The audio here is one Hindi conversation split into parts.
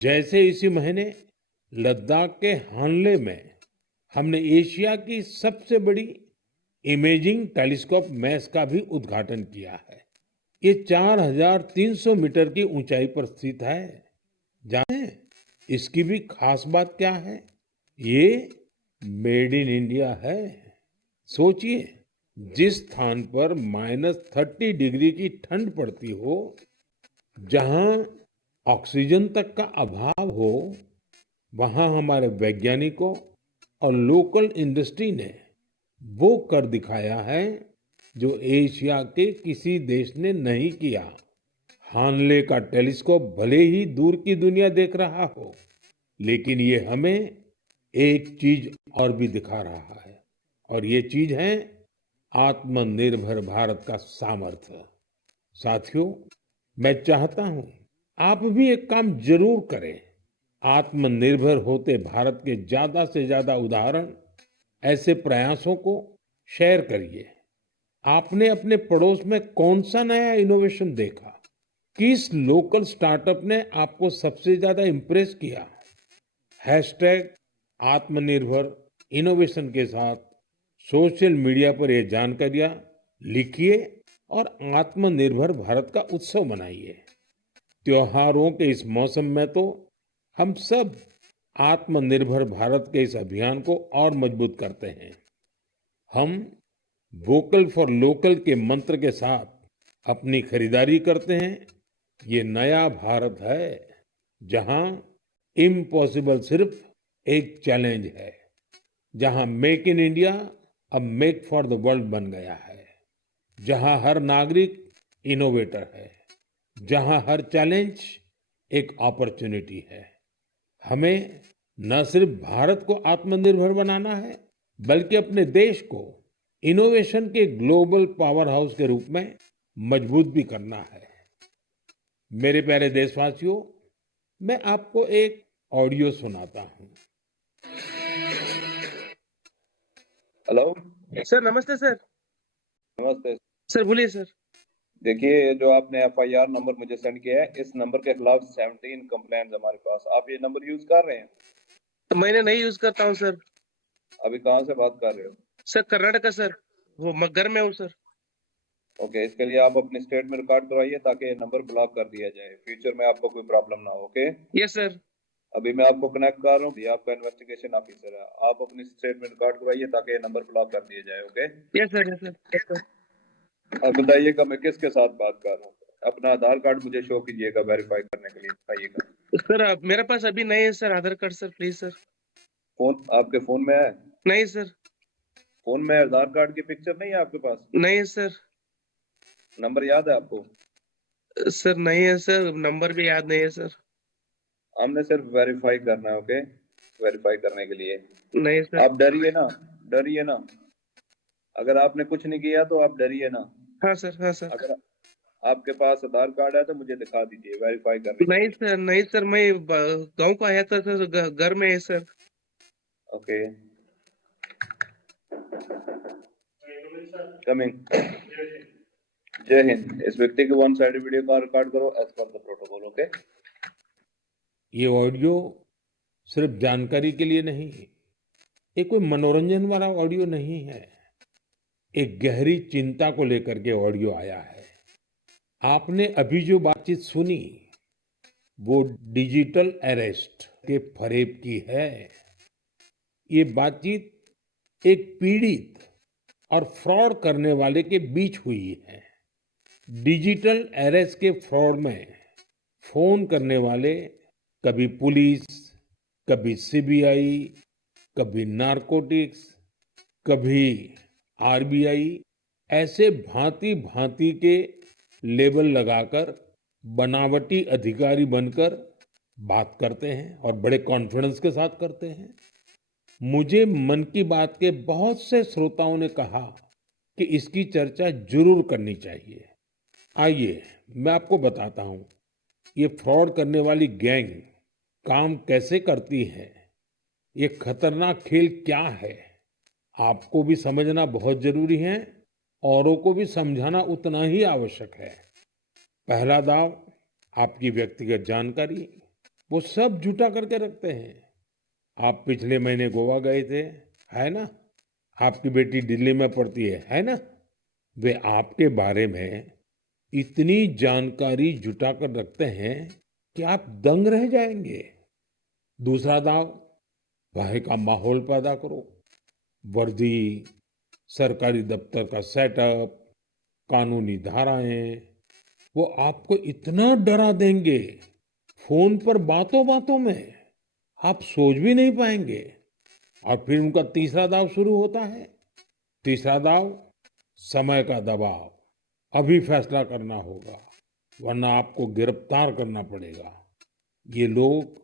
जैसे इसी महीने लद्दाख के हानले में हमने एशिया की सबसे बड़ी इमेजिंग टेलीस्कोप मैस का भी उद्घाटन किया है। ये 4,300 मीटर की ऊंचाई पर स्थित है। जाने इसकी भी खास बात क्या है? ये मेड इन इंडिया है। सोचिए, जिस स्थान पर -30 डिग्री की ठंड पड़ती हो, जहां ऑक्सीजन तक का अभाव हो, वहां हमारे वैज्ञानिकों और लोकल इंडस्ट्री ने वो कर दिखाया है जो एशिया के किसी देश ने नहीं किया। हानले का टेलीस्कोप भले ही दूर की दुनिया देख रहा हो, लेकिन ये हमें एक चीज और भी दिखा रहा है, और ये चीज है आत्मनिर्भर भारत का सामर्थ्य। साथियों, मैं चाहता हूं आप भी एक काम जरूर करें। आत्मनिर्भर होते भारत के ज्यादा से ज्यादा उदाहरण, ऐसे प्रयासों को शेयर करिए। आपने अपने पड़ोस में कौन सा नया इनोवेशन देखा? किस लोकल स्टार्टअप ने आपको सबसे ज्यादा इम्प्रेस किया? हैशटैग आत्मनिर्भर इनोवेशन के साथ सोशल मीडिया पर ये जानकारियां लिखिए और आत्मनिर्भर भारत का उत्सव मनाइए। त्योहारों के इस मौसम में तो हम सब आत्मनिर्भर भारत के इस अभियान को और मजबूत करते हैं। हम वोकल फॉर लोकल के मंत्र के साथ अपनी खरीदारी करते हैं। ये नया भारत है जहां इम्पॉसिबल सिर्फ एक चैलेंज है, जहां मेक इन इंडिया अब मेक फॉर द वर्ल्ड बन गया है, जहां हर नागरिक इनोवेटर है, जहां हर चैलेंज एक अपॉर्चुनिटी है। हमें न सिर्फ भारत को आत्मनिर्भर बनाना है, बल्कि अपने देश को इनोवेशन के ग्लोबल पावर हाउस के रूप में मजबूत भी करना है। मेरे प्यारे देशवासियों, मैं आपको एक ऑडियो सुनाता हूं। हेलो। सर नमस्ते सर। नमस्ते सर बोलिए सर। देखिए, जो आपने एफआईआर नंबर मुझे सेंड किया है, इस नंबर के खिलाफ 17 कंप्लेंट्स हमारे पास। आप ये नंबर यूज कर रहे हैं? तो मैंने नहीं यूज करता हूँ सर। अभी कहाँ से बात कर रहे हो? सर कर्नाटका सर, वो घर में हूँ सर। ओके, इसके लिए आप अपने स्टेट में रिकॉर्ड करवाइए ताकि ये नंबर ब्लॉक कर दिया जाए, फ्यूचर में आपको कोई प्रॉब्लम ना हो। Okay, yes sir. अभी मैं आपको कनेक्ट कर रहा हूँ, ये आपका इन्वेस्टिगेशन ऑफिसर है। आप अपनी स्टेट में रिकॉर्ड करवाइए ताकि ये नंबर ब्लॉक कर दिया जाए। Okay, yes sir, yes sir, yes sir. अब बताइएगा मैं किसके साथ बात कर रहा हूँ। अपना आधार कार्ड मुझे शो कीजिएगा वेरीफाई करने के लिए, बताइएगा। सर मेरे पास अभी नहीं है sir Aadhaar card sir, please sir. Phone आपके फोन में है? नहीं सर। फोन में आधार कार्ड की पिक्चर नहीं है आपके पास? नहीं है सर। नंबर याद है आपको? सर नहीं है सर, नंबर भी याद नहीं है सर। हमने सिर्फ वेरीफाई करना है। ओके, वेरीफाई करने के लिए नहीं सर। आप डरिए ना, डरिए ना। अगर आपने कुछ नहीं किया तो आप डरिए ना। हाँ सर, हाँ सर। अगर आपके पास आधार कार्ड है तो मुझे दिखा दीजिए वेरीफाई करने के नहीं लिए। सर, नहीं सर, मैं गांव को आया था सर, घर में है सर। Okay, coming. जय हिंद। इस व्यक्ति के वन साइड वीडियो का रिकॉर्ड करो as per the protocol. Okay, ये ऑडियो सिर्फ जानकारी के लिए नहीं, ये कोई मनोरंजन वाला ऑडियो नहीं है। एक गहरी चिंता को लेकर के ऑडियो आया है। आपने अभी जो बातचीत सुनी, वो डिजिटल अरेस्ट के फरेब की है। ये बातचीत एक पीड़ित और फ्रॉड करने वाले के बीच हुई है। डिजिटल अरेस्ट के फ्रॉड में फोन करने वाले कभी पुलिस, कभी सीबीआई, कभी नारकोटिक्स, कभी आरबीआई, ऐसे भांति भांति के लेबल लगाकर बनावटी अधिकारी बनकर बात करते हैं और बड़े कॉन्फिडेंस के साथ करते हैं। मुझे मन की बात के बहुत से श्रोताओं ने कहा कि इसकी चर्चा जरूर करनी चाहिए। आइए मैं आपको बताता हूं ये फ्रॉड करने वाली गैंग काम कैसे करती है, ये खतरनाक खेल क्या है। आपको भी समझना बहुत जरूरी है, औरों को भी समझाना उतना ही आवश्यक है। पहला दाव आपकी व्यक्तिगत जानकारी वो सब जुटा करके रखते हैं। आप पिछले महीने गोवा गए थे, है ना? आपकी बेटी दिल्ली में पढ़ती है ना? वे आपके बारे में इतनी जानकारी जुटा कर रखते हैं कि आप दंग रह जाएंगे। दूसरा दांव, वहाँ का माहौल पैदा करो। वर्दी, सरकारी दफ्तर का सेटअप, कानूनी धाराएं, वो आपको इतना डरा देंगे, फोन पर बातों बातों में आप सोच भी नहीं पाएंगे। और फिर उनका तीसरा दाव शुरू होता है। तीसरा दाव, समय का दबाव। अभी फैसला करना होगा, वरना आपको गिरफ्तार करना पड़ेगा। ये लोग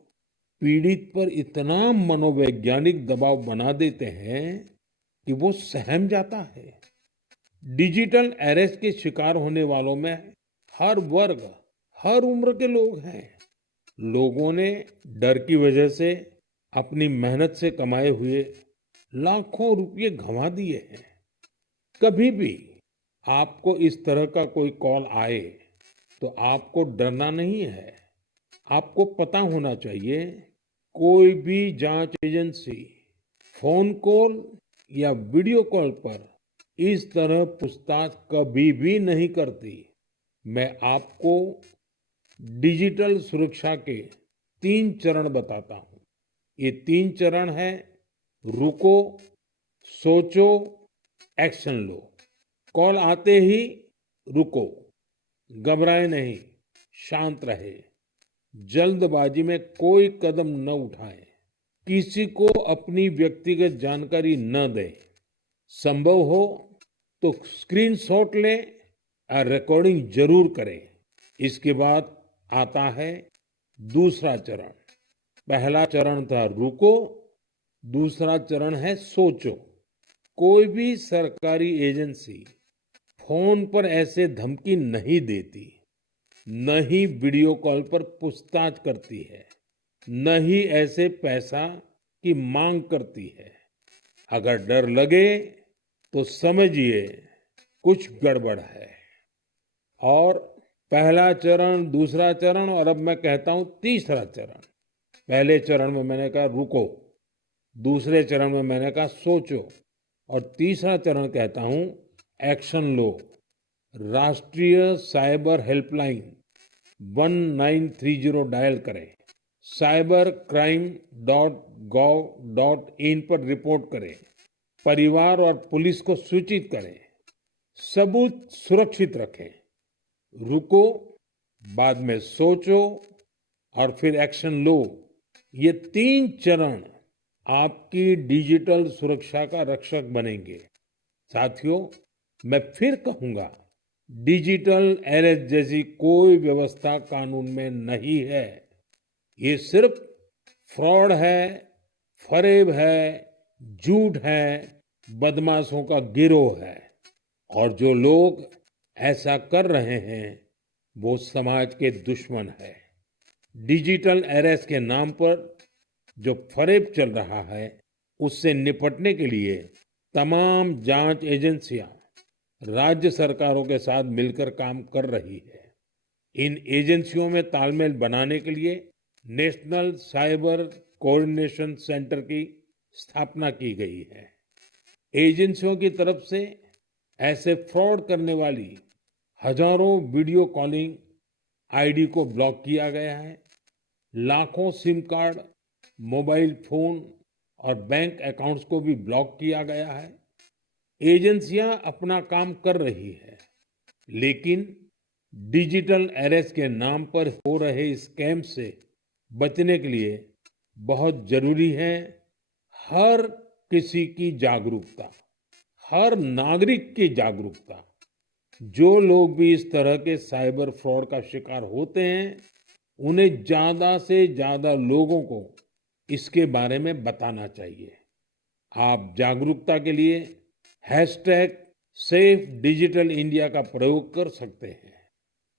पीड़ित पर इतना मनोवैज्ञानिक दबाव बना देते हैं कि वो सहम जाता है। डिजिटल अरेस्ट के शिकार होने वालों में हर वर्ग, हर उम्र के लोग हैं। लोगों ने डर की वजह से अपनी मेहनत से कमाए हुए लाखों रुपए गंवा दिए हैं। कभी भी आपको इस तरह का कोई कॉल आए तो आपको डरना नहीं है। आपको पता होना चाहिए, कोई भी जांच एजेंसी फोन कॉल या वीडियो कॉल पर इस तरह पूछताछ कभी भी नहीं करती। मैं आपको डिजिटल सुरक्षा के 3 चरण बताता हूं। ये 3 चरण है: रुको, सोचो, एक्शन लो। कॉल आते ही रुको, घबराए नहीं, शांत रहे, जल्दबाजी में कोई कदम न उठाएं, किसी को अपनी व्यक्तिगत जानकारी न दें। संभव हो तो स्क्रीनशॉट लें और रिकॉर्डिंग जरूर करें। इसके बाद आता है दूसरा चरण। पहला चरण था रुको, दूसरा चरण है सोचो। कोई भी सरकारी एजेंसी फोन पर ऐसे धमकी नहीं देती, न ही वीडियो कॉल पर पूछताछ करती है, न ही ऐसे पैसा की मांग करती है। अगर डर लगे तो समझिए कुछ गड़बड़ है। और पहला चरण, दूसरा चरण, और अब मैं कहता हूं तीसरा चरण। पहले चरण में मैंने कहा रुको, दूसरे चरण में मैंने कहा सोचो, और तीसरा चरण कहता हूं एक्शन लो। राष्ट्रीय साइबर हेल्पलाइन 1930 डायल करें। cybercrime.gov.in पर रिपोर्ट करें। परिवार और पुलिस को सूचित करें। सबूत सुरक्षित रखें। रुको, बाद में सोचो, और फिर एक्शन लो। ये 3 चरण आपकी डिजिटल सुरक्षा का रक्षक बनेंगे। साथियों, मैं फिर कहूंगा, डिजिटल अरेस्ट जैसी कोई व्यवस्था कानून में नहीं है। ये सिर्फ फ्रॉड है, फरेब है, झूठ है, बदमाशों का गिरोह है। और जो लोग ऐसा कर रहे हैं वो समाज के दुश्मन है। डिजिटल अरेस्ट के नाम पर जो फरेब चल रहा है, उससे निपटने के लिए तमाम जांच एजेंसियां राज्य सरकारों के साथ मिलकर काम कर रही है। इन एजेंसियों में तालमेल बनाने के लिए नेशनल साइबर कोऑर्डिनेशन सेंटर की स्थापना की गई है। एजेंसियों की तरफ से ऐसे फ्रॉड करने वाली हजारों वीडियो कॉलिंग आईडी को ब्लॉक किया गया है। लाखों सिम कार्ड, मोबाइल फोन और बैंक अकाउंट्स को भी ब्लॉक किया गया है। एजेंसियां अपना काम कर रही है, लेकिन डिजिटल अरेस्ट के नाम पर हो रहे स्कैम से बचने के लिए बहुत जरूरी है हर किसी की जागरूकता, हर नागरिक की जागरूकता। जो लोग भी इस तरह के साइबर फ्रॉड का शिकार होते हैं, उन्हें ज्यादा से ज्यादा लोगों को इसके बारे में बताना चाहिए। आप जागरूकता के लिए हैशटैग सेफ डिजिटल इंडिया का प्रयोग कर सकते हैं।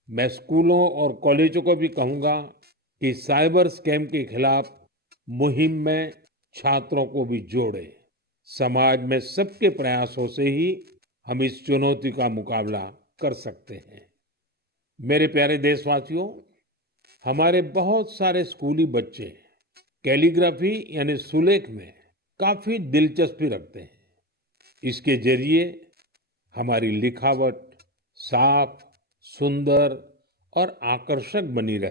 मैं स्कूलों और कॉलेजों को भी कहूंगा कि साइबर स्कैम के खिलाफ मुहिम में छात्रों को भी जोड़ें। समाज में सबके प्रयासों से ही हम इस चुनौती का मुकाबला कर सकते हैं। मेरे प्यारे देशवासियों, हमारे बहुत सारे स्कूली बच्चे कैलीग्राफी यानी सुलेख में काफी दिलचस्पी रखते हैं। इसके जरिए हमारी लिखावट साफ, सुंदर और आकर्षक बनी रहती है।